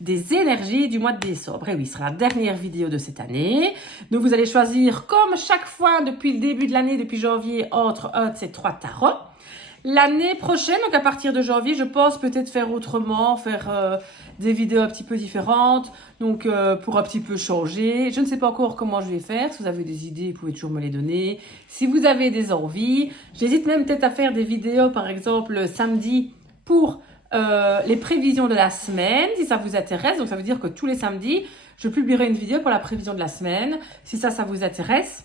des énergies du mois de décembre. Et oui, ce sera la dernière vidéo de cette année. Donc, vous allez choisir, comme chaque fois depuis le début de l'année, depuis janvier, entre un de ces 3 tarots. L'année prochaine, donc à partir de janvier, je pense peut-être faire autrement, faire des vidéos un petit peu différentes, donc pour un petit peu changer. Je ne sais pas encore comment je vais faire. Si vous avez des idées, vous pouvez toujours me les donner. Si vous avez des envies, j'hésite même peut-être à faire des vidéos, par exemple, samedi pour les prévisions de la semaine, si ça vous intéresse. Donc ça veut dire que tous les samedis, je publierai une vidéo pour la prévision de la semaine, si ça vous intéresse.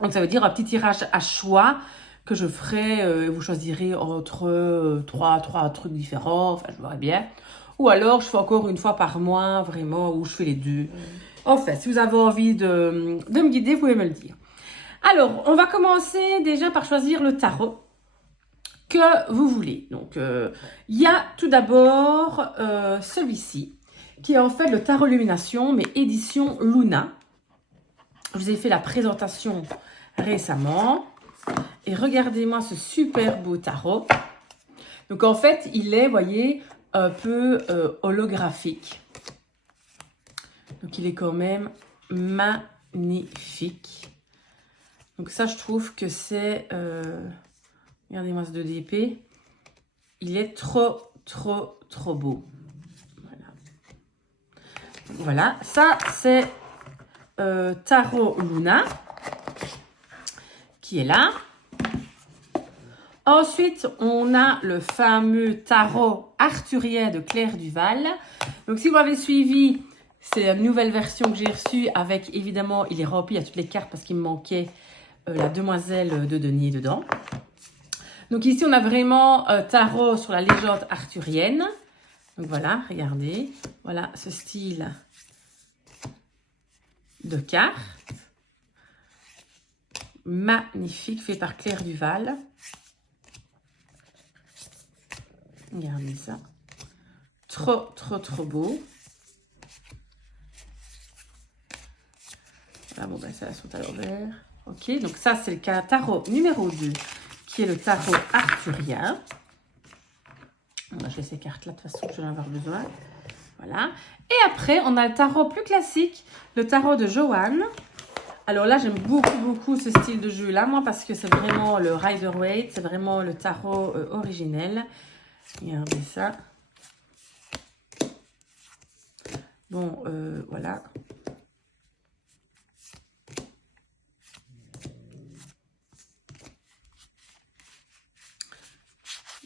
Donc ça veut dire un petit tirage à choix que je ferai, vous choisirez entre trois trucs différents, enfin je verrai bien. Ou alors je fais encore une fois par mois, vraiment, où je fais les deux. Enfin, si vous avez envie de me guider, vous pouvez me le dire. Alors, on va commencer déjà par choisir le tarot que vous voulez. Donc, il y a tout d'abord celui-ci, qui est en fait le tarot Illumination, mais édition Luna. Je vous ai fait la présentation récemment. Et regardez-moi ce super beau tarot. Donc en fait, il est, voyez, un peu holographique. Donc il est quand même magnifique. Donc ça, je trouve que c'est... regardez-moi ce 2D épée. Il est trop beau. Voilà. Voilà, ça c'est Tarot Luna qui est là. Ensuite, on a le fameux tarot arthurien de Claire Duval. Donc, si vous m'avez suivi, c'est la nouvelle version que j'ai reçue avec, évidemment, il est rempli à toutes les cartes parce qu'il me manquait la demoiselle de denier dedans. Donc, ici, on a vraiment un tarot sur la légende arthurienne. Donc, voilà, regardez. Voilà ce style de carte. Magnifique, fait par Claire Duval. Regardez ça. Trop beau. Ah bon, ben ça, elles sont à l'envers. Ok, donc ça, c'est le tarot numéro 2, qui est le tarot arthurien. Bon, je laisse ces cartes-là, de toute façon, je vais en avoir besoin. Voilà. Et après, on a le tarot plus classique, le tarot de Joanne. Alors là, j'aime beaucoup ce style de jeu-là, moi, parce que c'est vraiment le Rider-Waite, c'est vraiment le tarot originel. Regardez ça. Bon, voilà.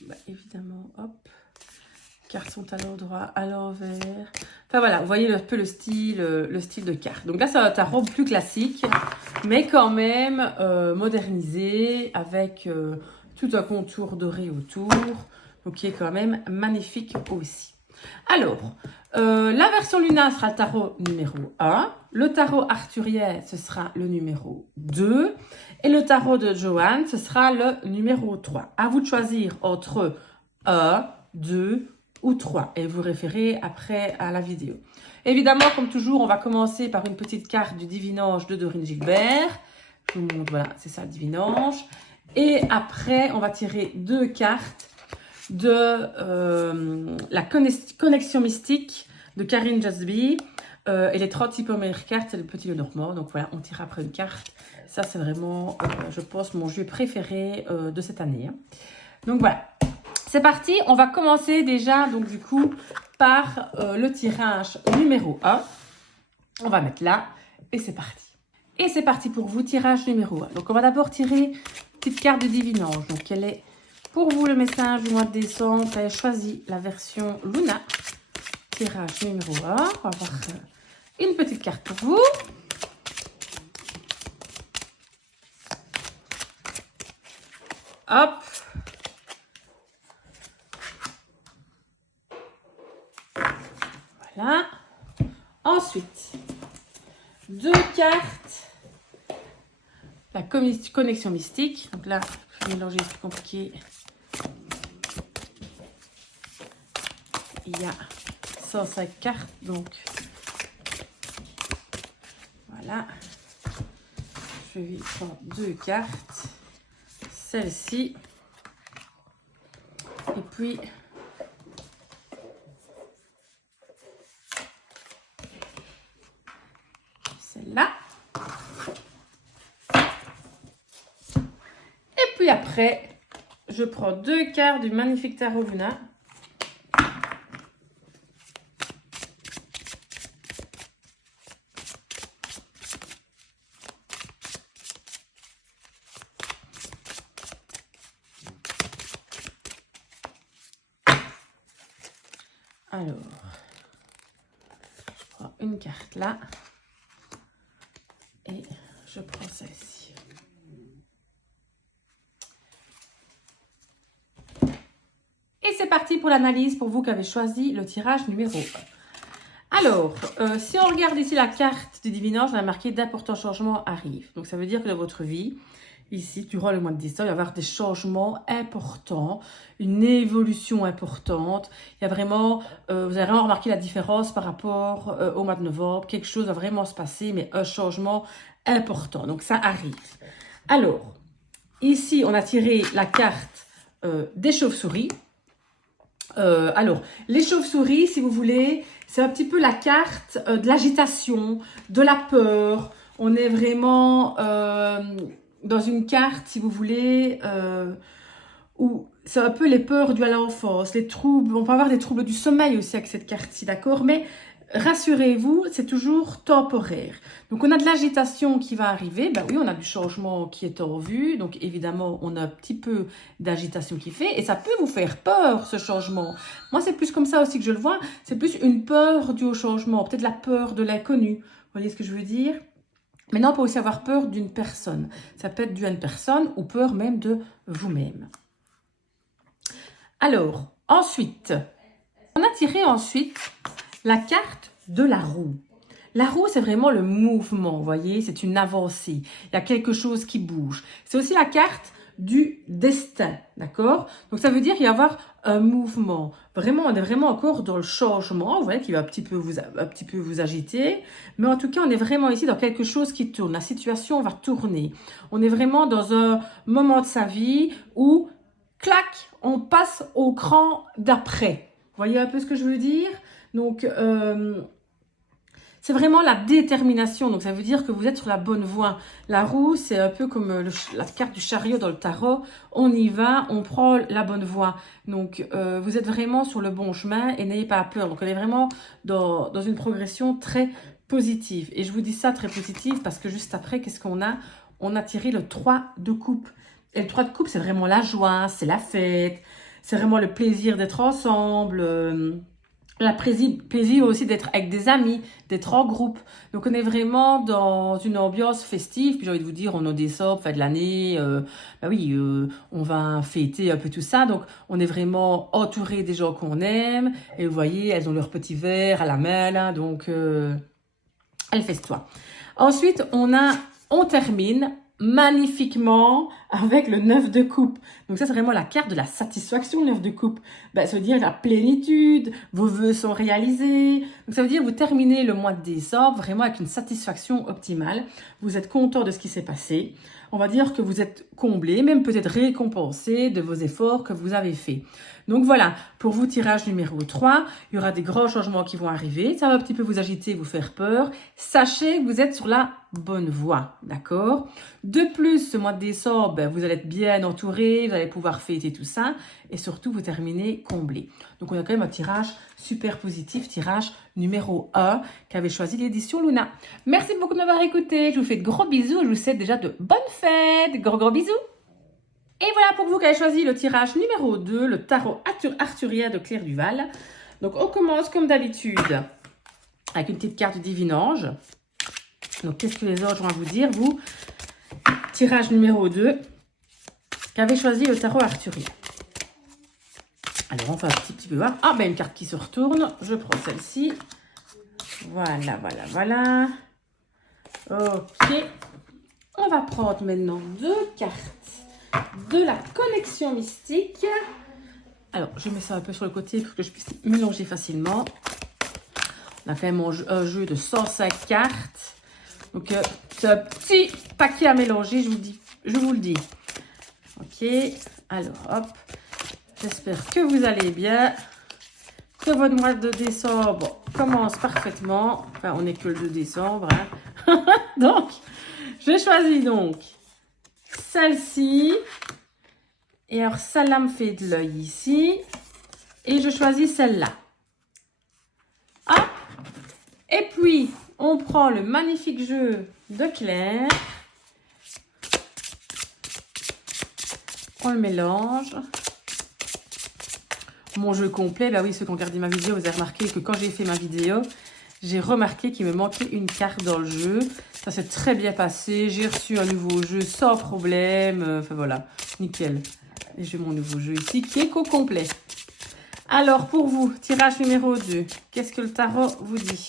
Bah, évidemment, hop. Cartes sont à l'endroit, à l'envers. Enfin voilà, vous voyez un peu le style de carte. Donc là, c'est un tarot plus classique, mais quand même modernisé, avec tout un contour doré autour. Donc, qui est quand même magnifique aussi. Alors, la version Luna sera le tarot numéro 1. Le tarot arthurien, ce sera le numéro 2. Et le tarot de Joanne, ce sera le numéro 3. À vous de choisir entre 1, 2 ou 3. Et vous référez après à la vidéo. Évidemment, comme toujours, on va commencer par une petite carte du Divinange de Dorine Gilbert. Je vous montre, voilà, c'est ça le Divinange. Et après, on va tirer 2 cartes de la connexion mystique de Karine Jasby et les 36 premières cartes, c'est le petit Lenormand. Donc voilà, on tire après une carte. Ça, c'est vraiment, je pense, mon jeu préféré de cette année. Hein. Donc voilà, c'est parti. On va commencer déjà, donc du coup, par le tirage numéro 1. On va mettre là et c'est parti. Et c'est parti pour vous, tirage numéro 1. Donc on va d'abord tirer une petite carte de Divinange. Donc elle est... Pour vous, le message du mois de décembre, vous avez choisi la version Luna. Tirage numéro 1. On va avoir une petite carte pour vous. Hop. Voilà. Ensuite, 2 cartes. La connexion mystique. Donc là, je vais mélanger, c'est compliqué. Il y a 105 cartes, donc voilà. Je vais prendre 2 cartes. Celle-ci. Et puis celle-là. Et puis après, je prends 2 quarts du magnifique tarot Luna. Alors, je prends une carte là et je prends celle-ci. Et c'est parti pour l'analyse pour vous qui avez choisi le tirage numéro 1. Alors, si on regarde ici la carte du divinage, on a marqué d'importants changements arrivent. Donc, ça veut dire que dans votre vie, ici, durant le mois de décembre, il va y avoir des changements importants, une évolution importante. Il y a vraiment, vous avez vraiment remarqué la différence par rapport au mois de novembre. Quelque chose va vraiment se passer, mais un changement important. Donc, ça arrive. Alors, ici, on a tiré la carte des chauves-souris. Alors, les chauves-souris, si vous voulez, c'est un petit peu la carte de l'agitation, de la peur. On est vraiment dans une carte, si vous voulez, où c'est un peu les peurs dues à l'enfance, les troubles. On peut avoir des troubles du sommeil aussi avec cette carte-ci, d'accord? Mais rassurez-vous, c'est toujours temporaire. Donc, on a de l'agitation qui va arriver. Ben oui, on a du changement qui est en vue. Donc, évidemment, on a un petit peu d'agitation qui fait. Et ça peut vous faire peur, ce changement. Moi, c'est plus comme ça aussi que je le vois. C'est plus une peur due au changement. Peut-être la peur de l'inconnu. Vous voyez ce que je veux dire? Maintenant, on peut aussi avoir peur d'une personne. Ça peut être dû à une personne ou peur même de vous-même. Alors, ensuite, on a tiré ensuite la carte de la roue. La roue, c'est vraiment le mouvement, vous voyez, c'est une avancée. Il y a quelque chose qui bouge. C'est aussi la carte du destin, d'accord? Donc, ça veut dire qu'il va y avoir un mouvement. Vraiment, on est vraiment encore dans le changement, vous voyez, qui va un petit peu vous agiter. Mais en tout cas, on est vraiment ici dans quelque chose qui tourne. La situation va tourner. On est vraiment dans un moment de sa vie où, clac, on passe au cran d'après. Vous voyez un peu ce que je veux dire? Donc, c'est vraiment la détermination. Donc, ça veut dire que vous êtes sur la bonne voie. La roue, c'est un peu comme la carte du chariot dans le tarot. On y va, on prend la bonne voie. Donc, vous êtes vraiment sur le bon chemin et n'ayez pas peur. Donc, on est vraiment dans une progression très positive. Et je vous dis ça très positive parce que juste après, qu'est-ce qu'on a? On a tiré le 3 de coupe. Et le 3 de coupe, c'est vraiment la joie, c'est la fête. C'est vraiment le plaisir d'être ensemble. La plaisir aussi d'être avec des amis, d'être en groupe. Donc, on est vraiment dans une ambiance festive. Puis, j'ai envie de vous dire, on est décembre, fin de l'année. Bah oui, on va fêter un peu tout ça. Donc, on est vraiment entouré des gens qu'on aime. Et vous voyez, elles ont leur petit verre à la main, là. Donc, elles festoient. Ensuite, on termine magnifiquement avec le 9 de coupe. Donc ça, c'est vraiment la carte de la satisfaction, le 9 de coupe. Ben, ça veut dire la plénitude, vos vœux sont réalisés. Donc ça veut dire que vous terminez le mois de décembre vraiment avec une satisfaction optimale. Vous êtes content de ce qui s'est passé. On va dire que vous êtes comblé, même peut-être récompensé de vos efforts que vous avez faits. Donc voilà, pour vous, tirage numéro 3, il y aura des grands changements qui vont arriver. Ça va un petit peu vous agiter, vous faire peur. Sachez que vous êtes sur la bonne voie, d'accord? De plus, ce mois de décembre, ben, vous allez être bien entouré, vous allez pouvoir fêter tout ça. Et surtout, vous terminez comblé. Donc, on a quand même un tirage super positif, tirage numéro 1 qu'avait choisi l'édition Luna. Merci beaucoup de m'avoir écouté. Je vous fais de gros bisous. Je vous souhaite déjà de bonnes fêtes. Gros bisous. Et voilà pour vous qui avez choisi le tirage numéro 2, le tarot arthurien de Claire Duval. Donc, on commence comme d'habitude avec une petite carte du divinange. Donc, qu'est-ce que les autres vont vous dire, vous? Tirage numéro 2, qui avez choisi le tarot arthurien. Alors, on fait un petit peu voir. Ah, ben une carte qui se retourne. Je prends celle-ci. Voilà, voilà, voilà. Ok. On va prendre maintenant 2 cartes de la connexion mystique. Alors, je mets ça un peu sur le côté pour que je puisse mélanger facilement. On a quand même un jeu de 105 cartes. Donc, c'est un petit paquet à mélanger, je vous le dis. Ok, alors, hop. J'espère que vous allez bien, que votre mois de décembre commence parfaitement. Enfin, on n'est que le 2 décembre. Hein. Donc, j'ai choisi donc celle-ci. Et alors, celle-là me fait de l'œil ici. Et je choisis celle-là. Hop. Et puis, on prend le magnifique jeu de Claire. On le mélange. Mon jeu complet, bah oui, ceux qui ont regardé ma vidéo, vous avez remarqué que quand j'ai fait ma vidéo, j'ai remarqué qu'il me manquait une carte dans le jeu. Ça s'est très bien passé. J'ai reçu un nouveau jeu sans problème. Enfin voilà, nickel. Et j'ai mon nouveau jeu ici qui est complet. Alors pour vous, tirage numéro 2. Qu'est-ce que le tarot vous dit?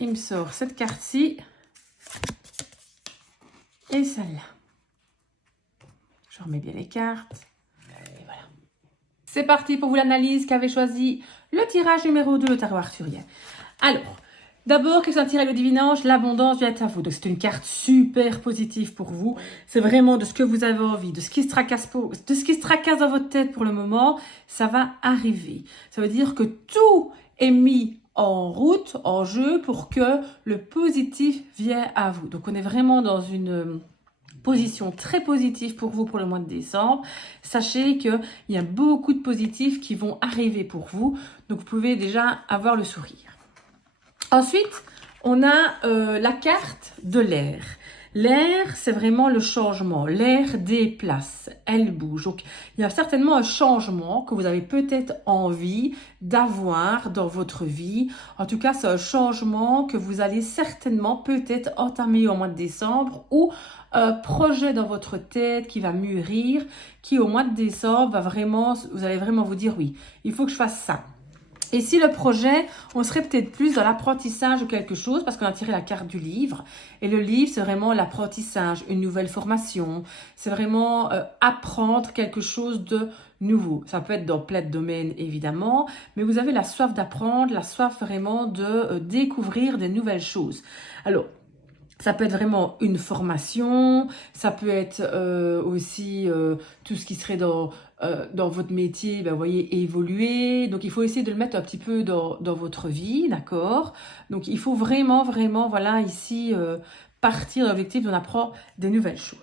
Il me sort cette carte-ci. Et celle-là. Je remets bien les cartes. Et voilà. C'est parti pour vous l'analyse qu'avait choisi le tirage numéro 2, le tarot arthurien. Alors, d'abord, qu'est-ce qu'un tirage de divinage? L'abondance vient à vous. Donc, c'est une carte super positive pour vous. C'est vraiment de ce que vous avez envie, de ce qui se tracasse dans votre tête pour le moment. Ça va arriver. Ça veut dire que tout est mis en route, en jeu, pour que le positif vienne à vous. Donc, on est vraiment dans une position très positive pour vous pour le mois de décembre. Sachez qu'il y a beaucoup de positifs qui vont arriver pour vous. Donc, vous pouvez déjà avoir le sourire. Ensuite, on a la carte de l'air. L'air, c'est vraiment le changement. L'air déplace, elle bouge. Donc, il y a certainement un changement que vous avez peut-être envie d'avoir dans votre vie. En tout cas, c'est un changement que vous allez certainement peut-être entamer au mois de décembre ou un projet dans votre tête qui va mûrir, qui au mois de décembre va vraiment, vous allez vraiment vous dire oui, il faut que je fasse ça. Et si le projet, on serait peut-être plus dans l'apprentissage de quelque chose, parce qu'on a tiré la carte du livre. Et le livre, c'est vraiment l'apprentissage, une nouvelle formation. C'est vraiment apprendre quelque chose de nouveau. Ça peut être dans plein de domaines, évidemment. Mais vous avez la soif d'apprendre, la soif vraiment de découvrir des nouvelles choses. Alors, ça peut être vraiment une formation, ça peut être aussi tout ce qui serait dans votre métier, ben, vous voyez, évoluer. Donc, il faut essayer de le mettre un petit peu dans votre vie, d'accord? Donc, il faut vraiment, vraiment, voilà, ici, partir de l'objectif d'on apprend des nouvelles choses.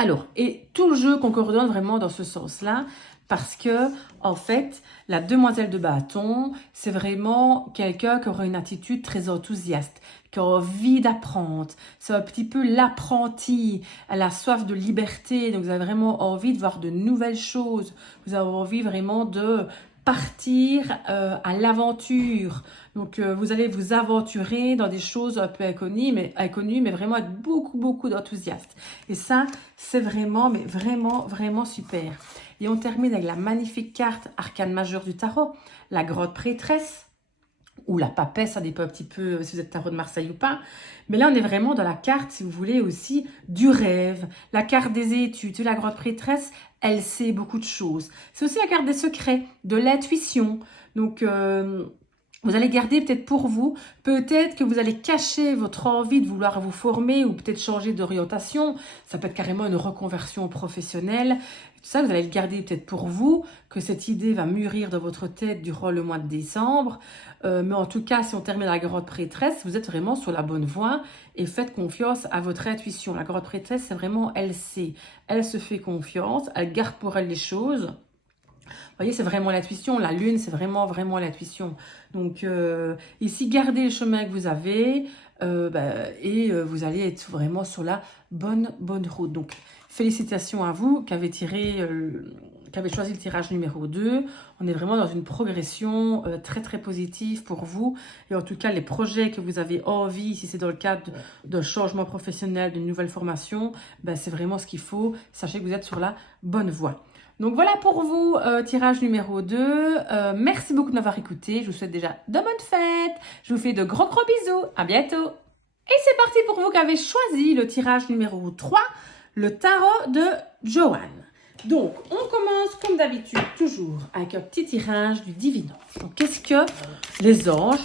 Alors, et tout le jeu concordonne vraiment dans ce sens-là, parce que, en fait, la demoiselle de bâton, c'est vraiment quelqu'un qui aura une attitude très enthousiaste, qui a envie d'apprendre. C'est un petit peu l'apprenti. Elle a soif de liberté, donc vous avez vraiment envie de voir de nouvelles choses. Vous avez envie vraiment de partir à l'aventure. Donc, vous allez vous aventurer dans des choses un peu inconnues, mais vraiment avec beaucoup, beaucoup d'enthousiasme. Et ça, c'est vraiment, mais vraiment, vraiment super. Et on termine avec la magnifique carte arcane majeure du tarot, la grotte prêtresse, ou la papesse, ça dépend un petit peu si vous êtes tarot de Marseille ou pas. Mais là, on est vraiment dans la carte, si vous voulez, aussi du rêve. La carte des études, la grotte prêtresse, elle sait beaucoup de choses. C'est aussi la carte des secrets, de l'intuition. Donc, vous allez garder peut-être pour vous, peut-être que vous allez cacher votre envie de vouloir vous former ou peut-être changer d'orientation. Ça peut être carrément une reconversion professionnelle. Tout ça, vous allez le garder peut-être pour vous, que cette idée va mûrir dans votre tête durant le mois de décembre. Mais en tout cas, si on termine la grotte prêtresse, vous êtes vraiment sur la bonne voie et faites confiance à votre intuition. La grotte prêtresse, c'est vraiment, elle sait, elle se fait confiance, elle garde pour elle les choses. Vous voyez, c'est vraiment l'intuition. La lune, c'est vraiment, vraiment l'intuition. Donc, ici, gardez le chemin que vous avez et vous allez être vraiment sur la bonne route. Donc, félicitations à vous qui avez choisi le tirage numéro 2. On est vraiment dans une progression très, très positive pour vous. Et en tout cas, les projets que vous avez envie, si c'est dans le cadre d'un changement professionnel, d'une nouvelle formation, c'est vraiment ce qu'il faut. Sachez que vous êtes sur la bonne voie. Donc voilà pour vous, tirage numéro 2. Merci beaucoup de m'avoir écouté. Je vous souhaite déjà de bonnes fêtes. Je vous fais de gros bisous. À bientôt. Et c'est parti pour vous qui avez choisi le tirage numéro 3, le tarot de Joanne. Donc, on commence comme d'habitude, toujours avec un petit tirage du divinage. Donc, qu'est-ce que les anges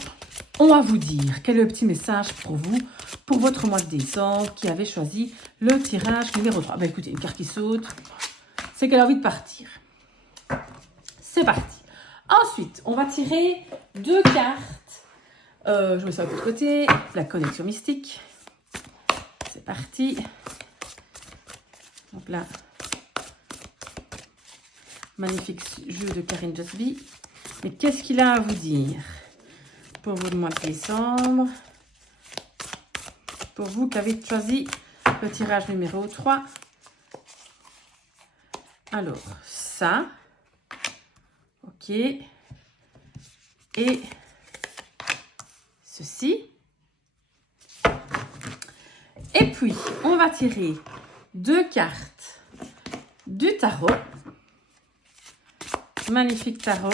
ont à vous dire? Quel est le petit message pour vous, pour votre mois de décembre, qui avez choisi le tirage numéro 3? Écoutez, une carte qui saute, c'est qu'elle a envie de partir. C'est parti. Ensuite, on va tirer 2 cartes Je mets ça de l'autre côté. La connexion mystique. C'est parti. Donc là, magnifique jeu de Karine Josby. Mais qu'est-ce qu'il a à vous dire pour vous le mois de décembre? Pour vous qui avez choisi le tirage numéro 3. Alors, ça. Ok. Et ceci. Et puis, on va tirer 2 cartes du tarot. Magnifique tarot.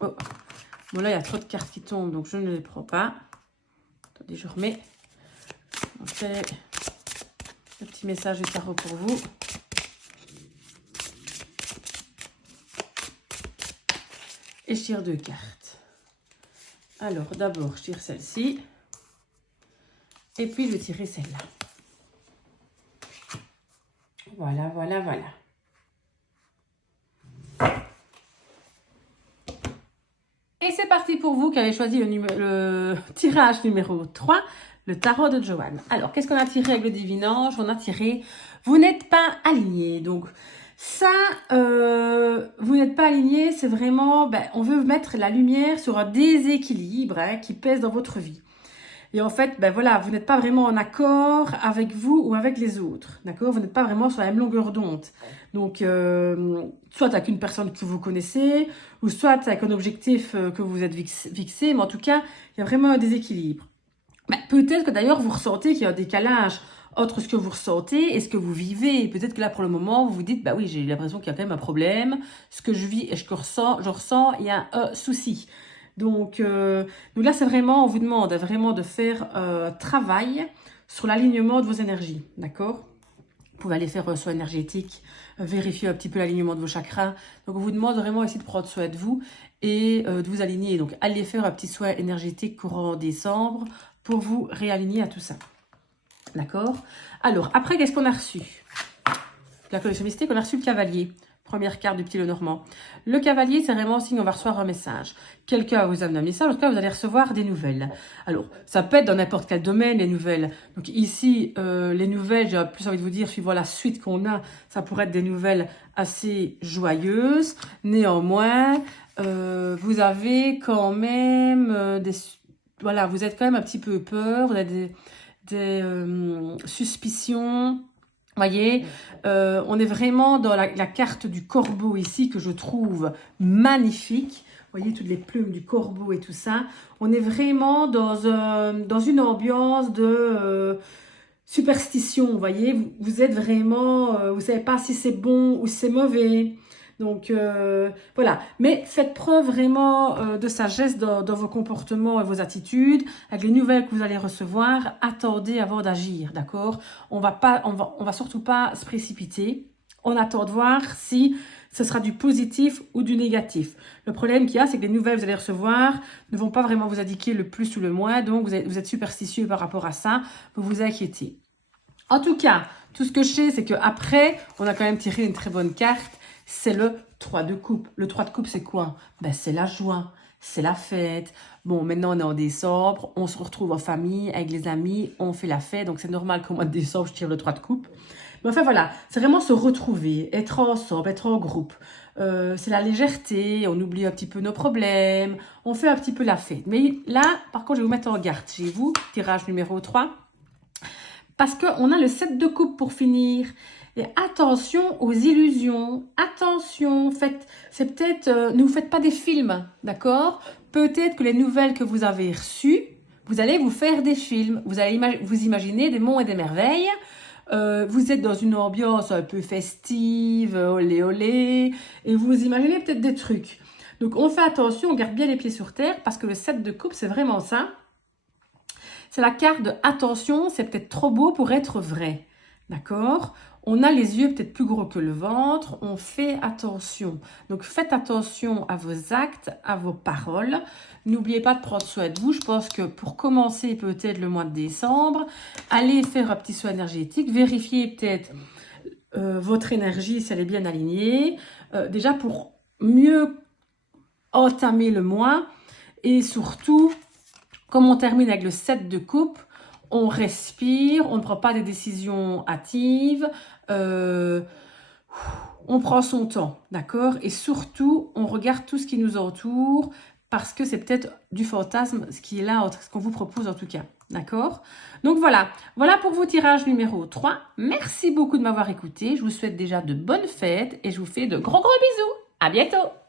Oh. Bon, là, il y a trop de cartes qui tombent, donc je ne les prends pas. Attendez, je remets. On fait le petit message du tarot pour vous. Et je tire 2 cartes. Alors, d'abord, je tire celle-ci. Et puis, je vais tirer celle-là. Voilà, voilà, voilà. Et c'est parti pour vous qui avez choisi le tirage numéro 3, le tarot de Joanne. Alors, qu'est-ce qu'on a tiré avec le Divin Ange? On a tiré « Vous n'êtes pas aligné ». Donc, ça, vous n'êtes pas aligné, c'est vraiment, on veut mettre la lumière sur un déséquilibre qui pèse dans votre vie. Et en fait, voilà, vous n'êtes pas vraiment en accord avec vous ou avec les autres, d'accord? Vous n'êtes pas vraiment sur la même longueur d'onde. Donc, soit avec une personne que vous connaissez, ou soit avec un objectif que vous êtes fixé, mais en tout cas, il y a vraiment un déséquilibre. Peut-être que d'ailleurs, vous ressentez qu'il y a un décalage entre ce que vous ressentez et ce que vous vivez. Peut-être que là, pour le moment, vous vous dites, oui, j'ai l'impression qu'il y a quand même un problème. Ce que je vis et ce que je ressens, il y a un souci. Donc là, c'est vraiment, on vous demande vraiment de faire travail sur l'alignement de vos énergies, d'accord? Vous pouvez aller faire un soin énergétique, vérifier un petit peu l'alignement de vos chakras. Donc, on vous demande vraiment ici de prendre soin de vous et de vous aligner. Donc, allez faire un petit soin énergétique courant décembre pour vous réaligner à tout ça. D'accord? Alors, après, qu'est-ce qu'on a reçu? La collection mystique, on a reçu le cavalier. Première carte du petit Lenormand. Le cavalier, c'est vraiment signe on va recevoir un message. Quelqu'un vous amène un message, en tout cas, vous allez recevoir des nouvelles. Alors, ça peut être dans n'importe quel domaine, les nouvelles. Donc ici, les nouvelles, j'ai plus envie de vous dire, suivant la suite qu'on a, ça pourrait être des nouvelles assez joyeuses. Néanmoins, vous avez quand même des... Voilà, vous êtes quand même un petit peu peur, vous avez des suspicions. Voyez, on est vraiment dans la carte du corbeau ici que je trouve magnifique. Vous voyez, toutes les plumes du corbeau et tout ça. On est vraiment dans une ambiance de superstition. Vous voyez, vous êtes vraiment, vous ne savez pas si c'est bon ou si c'est mauvais. Donc, voilà. Mais faites preuve vraiment de sagesse dans vos comportements et vos attitudes. Avec les nouvelles que vous allez recevoir, attendez avant d'agir, d'accord? On va surtout pas se précipiter. On attend de voir si ce sera du positif ou du négatif. Le problème qu'il y a, c'est que les nouvelles que vous allez recevoir ne vont pas vraiment vous indiquer le plus ou le moins. Donc, vous êtes superstitieux par rapport à ça. Vous vous inquiétez. En tout cas, tout ce que je sais, c'est qu'après, on a quand même tiré une très bonne carte. C'est le 3 de coupe. Le 3 de coupe, c'est quoi? C'est la joie, c'est la fête. Bon, maintenant, on est en décembre, on se retrouve en famille, avec les amis, on fait la fête. Donc, c'est normal qu'au mois de décembre, je tire le 3 de coupe. Mais enfin, voilà, c'est vraiment se retrouver, être ensemble, être en groupe. C'est la légèreté, on oublie un petit peu nos problèmes, on fait un petit peu la fête. Mais là, par contre, je vais vous mettre en garde chez vous, tirage numéro 3. Parce qu'on a le 7 de coupe pour finir. Et attention aux illusions, attention, c'est peut-être, ne vous faites pas des films, d'accord? Peut-être que les nouvelles que vous avez reçues, vous allez vous faire des films, vous allez vous imaginer des monts et des merveilles, vous êtes dans une ambiance un peu festive, olé olé, et vous imaginez peut-être des trucs. Donc on fait attention, on garde bien les pieds sur terre, parce que le 7 de coupe, c'est vraiment ça. C'est la carte de attention, c'est peut-être trop beau pour être vrai, d'accord? On a les yeux peut-être plus gros que le ventre, on fait attention. Donc, faites attention à vos actes, à vos paroles. N'oubliez pas de prendre soin de vous. Je pense que pour commencer peut-être le mois de décembre, allez faire un petit soin énergétique. Vérifiez peut-être votre énergie, si elle est bien alignée. Déjà pour mieux entamer le mois. Et surtout, comme on termine avec le 7 de coupe, on respire, on ne prend pas des décisions hâtives, on prend son temps, d'accord? Et surtout, on regarde tout ce qui nous entoure parce que c'est peut-être du fantasme ce qui est là, ce qu'on vous propose en tout cas, d'accord? Donc voilà, voilà pour vos tirages numéro 3. Merci beaucoup de m'avoir écouté. Je vous souhaite déjà de bonnes fêtes et je vous fais de gros bisous. À bientôt!